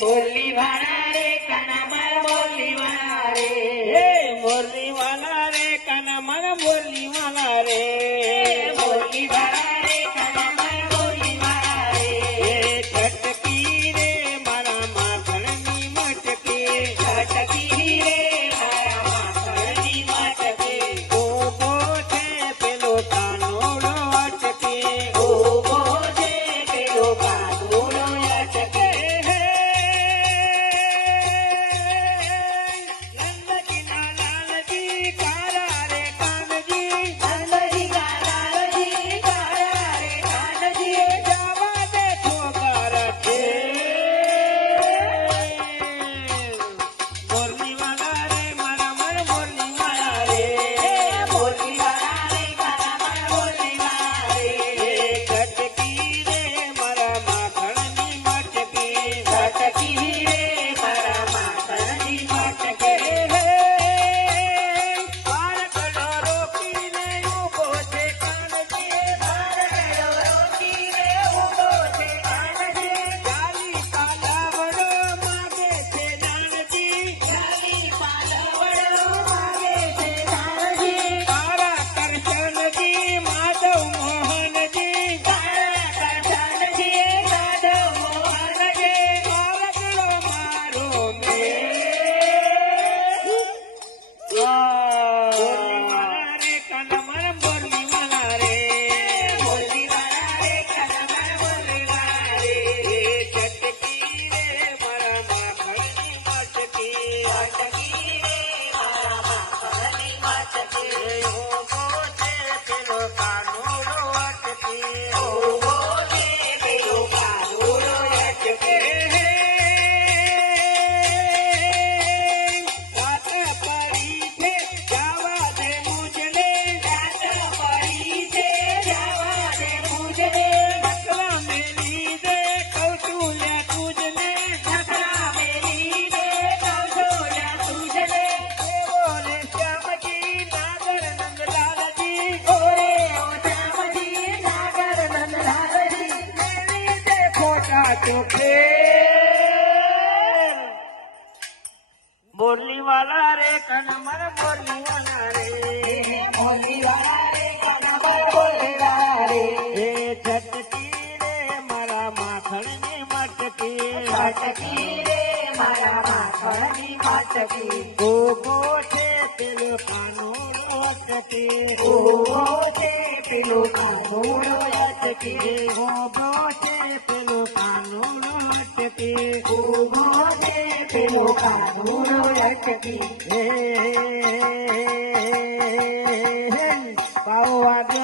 બોલી વાળા રે કાના મારા બોલી વાળા રે મોરલી વાલા રે કાના મારા બોલી વાલા રે બોલી વાળા રે કાના મારા બોલી વાળા રે છટકી રે મારા માખણની મટકી છટકી રે મારા માખણની મટકી ઉભો છે પેલો કાનોડો અટકે ઉભો છે પેલો કાનુડો અટકે નંદજીના લાલજી કારા રે કાનજી નંદજી કાનાજી કાળા રે કાનજી જવા દે ઠોકર છે મોરલી વાલા રે મારા મન મોરલી વાલા રે બોલી વાળા રે કાના મારા બોલી વાળા રે છટકી રે મારા માખણની મટકી છટકી રે મારા માખણની મટકે બાળકડો રોકીને ઊભો છે કાનજી બાળકડો રોકીને ઊભો છે કાનજી જાલી પાલાવડો માગે છે જાનજી જાલી પાલવડો માગે છે જાનજી તારા કરશનજી માધવ મોહનજી તારા કરશનજી માધવ મોહનજી બાળકડો મારો મેં બોરલી વાલા રે બોલી વાળા રે કાના મારા બોલી વાળા રે છટકી રે મારા માખણની મટકી છટકી રે મારા માખણની મટકે ઉભો છે પેલો કાનોડો અટકી ઉભો છે પેલો કાનુડો અટકે રાત પડી છે જવા દે મુજને રાત પડી છે જવા દે મુજને નકલા મેલી દે કૌતુલ્યા તુજને નકરા મેલી દે કૌશલ્યા તુજને એવો રે શ્યામજી નાગર નંદલાલજી ઓરે ઓ શ્યામજી નાગર નંદલાલજી મેલી દે ખોટા ચોખે બોરલી વાલા રે કનમર બોરલી વાલા રે બોલી વાળા રે કાના મારા બોલી વાળા રે એ છટકી રે મારા માખણની મટકી છટકી રે મારા માખણની મટકી ઉભો છે પેલો કાનોડો અટકી ઉભો છે પેલો કાનુડો અટકી ઉભો છે પેલો કાનોડો અટકી ઉભો છે પેલો કાનુડો અટકી હે